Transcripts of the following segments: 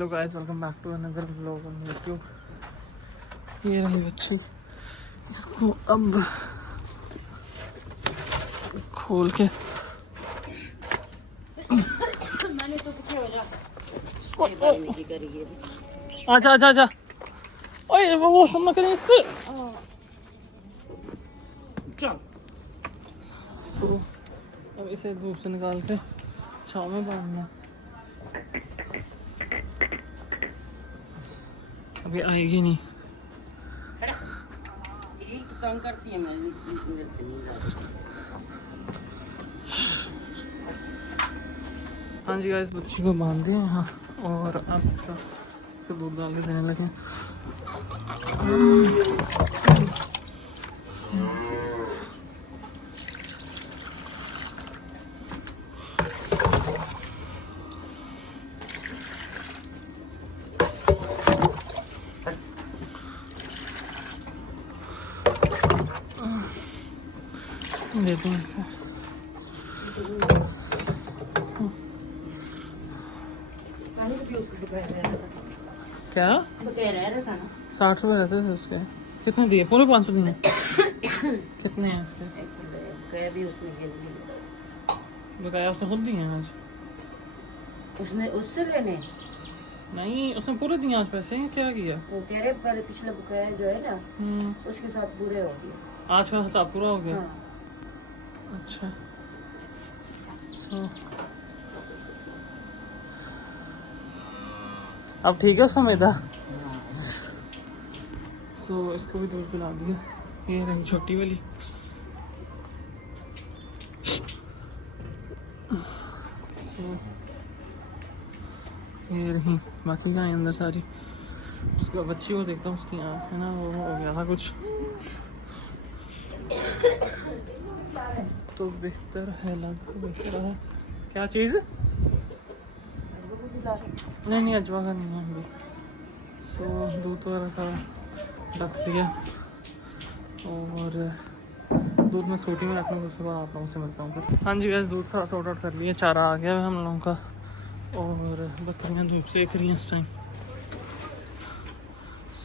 Hello guys, welcome back to another vlog on YouTube. ये रही बच्ची, इसको अब खोल के आजा आजा आजा। ओए वो वॉशरूम ना करें इस पे। चल तो अब इसे धूप से निकाल के छाँव में बांधना। अभी आएगी नहीं। काम करती है, मैं मेरे से नहीं जाती। हाँ जी गाइस, बच्ची को बांध दिया यहाँ और अब इसको दूध डाल के देने लगे। देते हैं इसे। क्या बकाया रह रहा था ना, 60 रुपये रहते थे उसके। कितने दिए? पूरे 500 दिए। कितने हैं इसके? बकाया भी उसने गिन लिया। बकाया उसने खुद दिए हैं आज? उसने उससे लेने नहीं, उसने पूरे दिए आज पैसे। क्या किया? वो कह रहे पहले पिछला बकाया जो है ना उसके साथ पूरे हो गए। आज का हिसाब पूरा हो गया। हाँ। अच्छा अब ठीक है उसका मैदा। इसको भी दूध पिला दिया। ये रही छोटी वाली। ये रही बाकी का अंदर सारी। उसका बच्ची को देखता हूँ, उसकी आँख है ना वो हो गया था कुछ, तो बेहतर है। लग तो बेहतर है। क्या चीज़? नहीं अजवा का नहीं है अभी। दूध वगैरह सारा रख दिया और दूध में सूटी में रखना। उसके बाद आप लोगों से मिलता हूँ फिर। हाँ जी गैस, दूध सारा सॉर्ट आउट कर लिया। चारा आ गया है हम लोगों का और बकरियाँ धूप सेक रही हैं इस टाइम।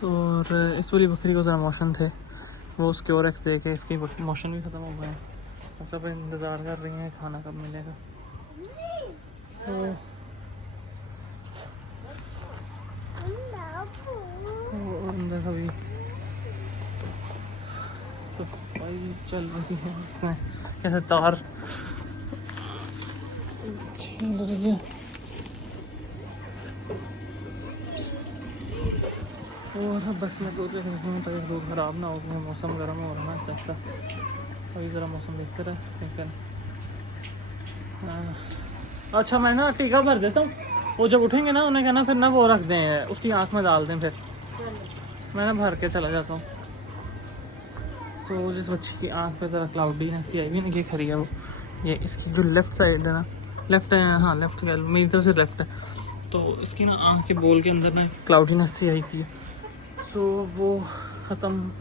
और इस वाली बकरी को ज़रा मोशन थे, वो उसके और एक्स दे के इसकी मोशन भी ख़त्म हो गए हैं। सब इंतज़ार कर रही हैं खाना कब मिलेगा। और अंदर कभी सफाई चल रही है। इसमें कैसे तार छील रही है। और बस मैं दूध लेकर रखूँ ताकि दूध ख़राब ना हो, क्योंकि मौसम गर्म हो रहा है ऐसा। अभी ज़रा मौसम बेहतर है लेकिन अच्छा मैं ना टीका भर देता हूँ। वो जब उठेंगे ना उन्हें कहना फिर ना वो रख दें, उसकी आँख में डाल दें, फिर मैं ना भर के चला जाता हूँ। जिस बच्ची की आँख पे ज़रा क्लाउडीनेस आई हुई ना, ये खड़ी है वो, ये इसकी जो लेफ़्ट साइड है ना, लेफ़्ट है, हाँ लेफ़्ट, मेरी तरफ से लेफ़्ट है, तो इसकी ना आँख के बोल के अंदर ना क्लाउडीनेस सी आई हुई है। वो ख़त्म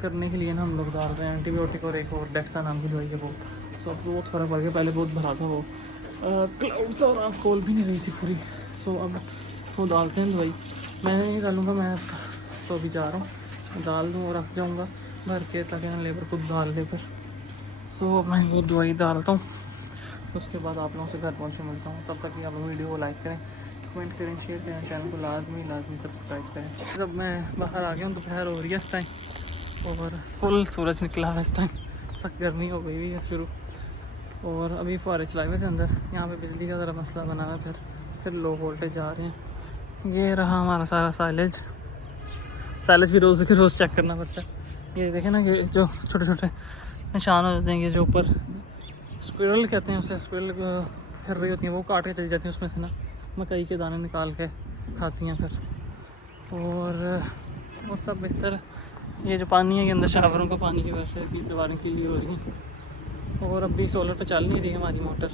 करने के लिए ना हम लोग डाल रहे हैं एंटीबायोटिक और एक और डेक्सा नाम की दवाई है वो। अब बहुत फ़र्क पड़ गया, पहले बहुत भरा था वो क्लाउड्स और आँख खोल भी नहीं रही थी पूरी। अब वो डालते हैं दवाई। मैं नहीं डालूँगा, मैं तो अभी जा रहा हूँ, डाल दूँ और रख जाऊँगा भर के ताकि मैं लेबर खुद डाल ले फिर। मैं वो दवाई डालता हूँ, उसके बाद आप लोगों से घर पहुँच के मिलता हूँ। तब तक कि आप लोग वीडियो को लाइक करें, कमेंट करें, शेयर करें, चैनल को लाजमी सब्सक्राइब करें। जब मैं बाहर आ गया हूँ, दोपहर हो रही है इस टाइम और फुल सूरज निकला है इस टाइम। सख्त गर्मी हो गई है शुरू और अभी फुहारे चलाए हुए थे अंदर। यहाँ पे बिजली का ज़रा मसला बना है, फिर लो वोल्टेज आ रहे हैं। ये रहा हमारा सारा साइलेज भी रोज़ के रोज़ चेक करना पड़ता है। ये देखें ना कि जो छोटे छोटे निशान हो देंगे, जो ऊपर स्क्विरल कहते हैं उसे, स्क्विरल फिर रही होती हैं, वो काट के चली जाती हैं उसमें से ना, मकई के दाने निकाल के खाती हैं फिर। और सब बेहतर। ये जो पानी है ये अंदर शावरों का पानी की वजह से भी दीवारें क्लियर हो रही हैं। और अब भी सोलर पे चल नहीं रही है हमारी मोटर,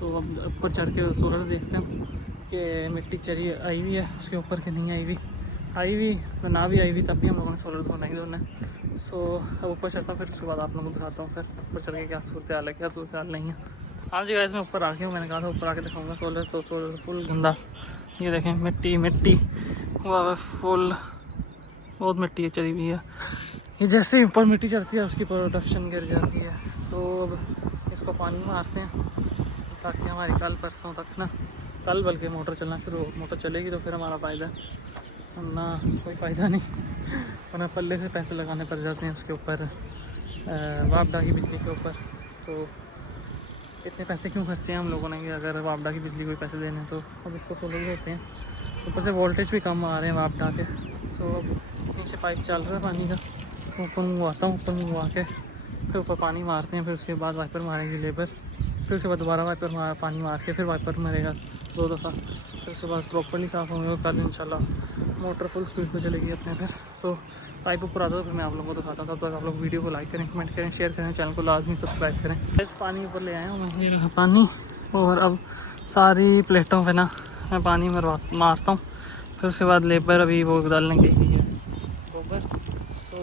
तो अब ऊपर चढ़ के सोलर देखते हैं कि मिट्टी चढ़ी आई हुई है उसके ऊपर कि नहीं आई हुई ना भी आई हुई तब भी हम लोगों ने सोलर धोना ही धोना है। अब ऊपर चढ़ता हूँ, फिर उसके बाद आप लोगों को दिखाता हूँ फिर ऊपर चढ़ के क्या सूरत हाल है, क्या सूरत हाल नहीं है। हाँ जी गाइस, मैं ऊपर आ गया हूँ। मैंने कहा था ऊपर आके दिखाऊंगा सोलर, तो सोलर फुल गंदा ये देखें मिट्टी मिट्टी हुआ फुल, बहुत मिट्टी चढ़ी हुई है। ये जैसे ही ऊपर मिट्टी चढ़ती है उसकी प्रोडक्शन गिर जाती है। सो अब इसको पानी मारते हैं ताकि हमारी कल परसों तक ना, कल बल्कि मोटर चलना शुरू हो। मोटर चलेगी तो फिर हमारा फ़ायदा है, वरना कोई फ़ायदा नहीं, वरना पल्ले से पैसे लगाने पड़ जाते हैं उसके ऊपर, वापडा की बिजली के ऊपर। तो इतने पैसे क्यों खर्चे हैं हम लोगों ने कि अगर वापडा की बिजली कोई पैसे देने, तो अब इसको सोलर ही होते हैं। ऊपर से वोल्टेज भी कम आ रहे हैं वापडा के। सो अब नीचे पाइप चल रहा है पानी का, ऊपर मंगवाता हूँ, ऊपर मंगवा के फिर ऊपर पानी मारते हैं। फिर उसके बाद वाइपर मारेंगे लेबर, फिर उसके बाद दोबारा वाइपर पानी मार के फिर वाइपर मरेगा 2 दफ़ा। फिर उसके बाद प्रॉपर्ली साफ़ होंगे। कल इंशाल्लाह मोटर फुल स्पीड पे चलेगी अपने फिर। सो पाइप ऊपर आता है तो फिर मैं आप लोगों को दिखाता हूँ। तब तक आप लोग वीडियो को लाइक करें, कमेंट करें, शेयर करें, चैनल को लाजमी सब्सक्राइब करें। इस पानी ऊपर ले आया हूँ, ये रहा पानी। और अब सारी प्लेटों पे ना मैं पानी मारता हूँ। फिर उसके बाद लेबर अभी वो डालने गई है गोबर। तो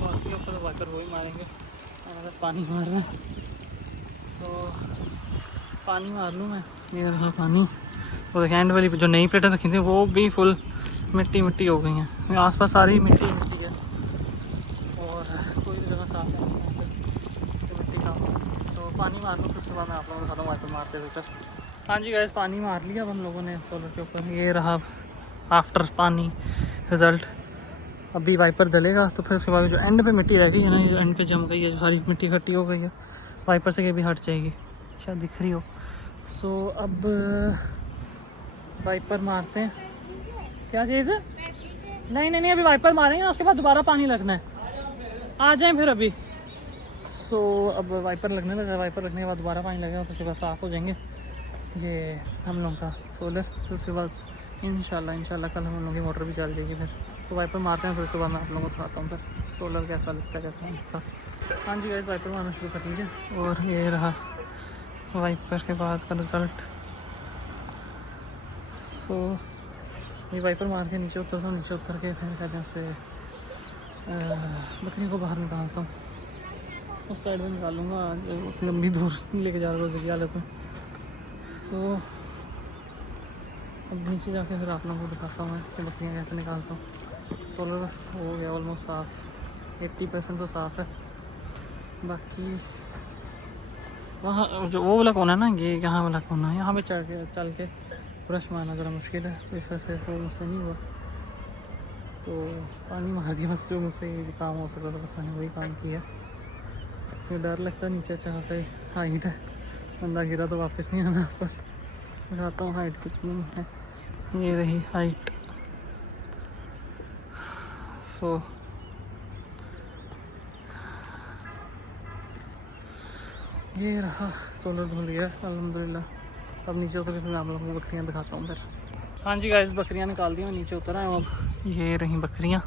बाकी लोग तो वाइपर वही मारेंगे, मैंने बस पानी मार रहा है। तो पानी मार लूँ मैं, ये रहा पानी। और हैंड वाली जो नई प्लेटें रखी थी वो भी फुल मिट्टी मिट्टी हो गई हैं, आसपास सारी मिट्टी मिट्टी है और कोई भी जगह साफ नहीं है, तो मिट्टी का। तो पानी मार लूँ, फिर उसके बाद मैं आप लोगों को दिखाता हूँ वाइपर मारते हुए। हाँ जी गैस, पानी मार लिया अब हम लोगों ने सोलर के ऊपर। ये रहा आफ्टर पानी रिज़ल्ट। अभी वाइपर डलेगा तो फिर उसके बाद जो एंड पे मिट्टी रह गई है ना, ये एंड पे जम गई है, जो सारी मिट्टी इकट्ठी हो गई है, वाइपर से भी हट जाएगी, शायद दिख रही हो। सो अब वाइपर मारते हैं। क्या चीज़ है? नहीं, अभी वाइपर मारेंगे ना, उसके बाद दोबारा पानी लगना है, आ जाएं फिर अभी। सो अब वाइपर लगने लगा, वाइपर लगने के बाद दोबारा पानी लगेगा तो उसके बाद साफ़ हो जाएंगे ये हम लोगों का सोलर। फिर उसके बाद इंशाल्लाह कल हम लोगों की मोटर भी चल जाएगी फिर। सो वाइपर मारते हैं, फिर उसके बाद मैं आप लोगों को दिखाता हूँ फिर सोलर कैसा लगता है, कैसा नहीं लगता। हाँ जी गाइस, वाइपर मारना शुरू कर लीजिए। और ये रहा वाइपर के बाद का रिज़ल्ट। सो ये वाइपर मार के नीचे उतरता हूँ, नीचे उतर के फिर कहते हैं उससे बकरियों को बाहर निकालता हूँ। उस साइड में निकालूँगा, उतनी लंबी दूर लेके जा रहा रोज़ की हालत में। सो अब नीचे जाके फिर आप लोगों को दिखाता हूँ मैं कि बकरियाँ कैसे निकालता हूँ। सोलर बस हो गया ऑलमोस्ट साफ़, 80% तो साफ़ है। बाकी वहाँ जो वो वाला कोना है ना, ये यहाँ वाला कोना है, यहाँ पे चल के ब्रश मारना ज़रा मुश्किल है, तो इस वजह से तो मुझसे नहीं हुआ। तो पानी मार दिया बस, जो मुझसे ये काम हो सकता था बस मैंने वही काम किया। मुझे डर लगता है नीचे अच्छा खासा हाइट है, बंदा गिरा तो वापस नहीं आना पर। दिखाता हूँ हाइट कितनी है, ये रही हाइट। सो ये रहा सोलर धुल गया अल्हम्दुलिल्लाह। अब नीचे उतर के फिर आप लोगों को बकरियाँ दिखाता हूँ फिर। हाँ जी गाइस, बकरियाँ निकाल दी, मैं नीचे उतर आया हूँ अब। ये रही बकरियाँ,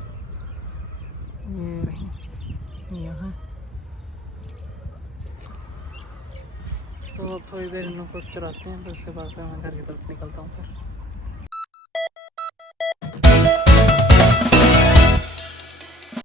ये रही यहाँ। सो अब थोड़ी देर इन लोग को चराते हैं, फिर उसके बाद मैं घर की तरफ निकलता हूँ फिर।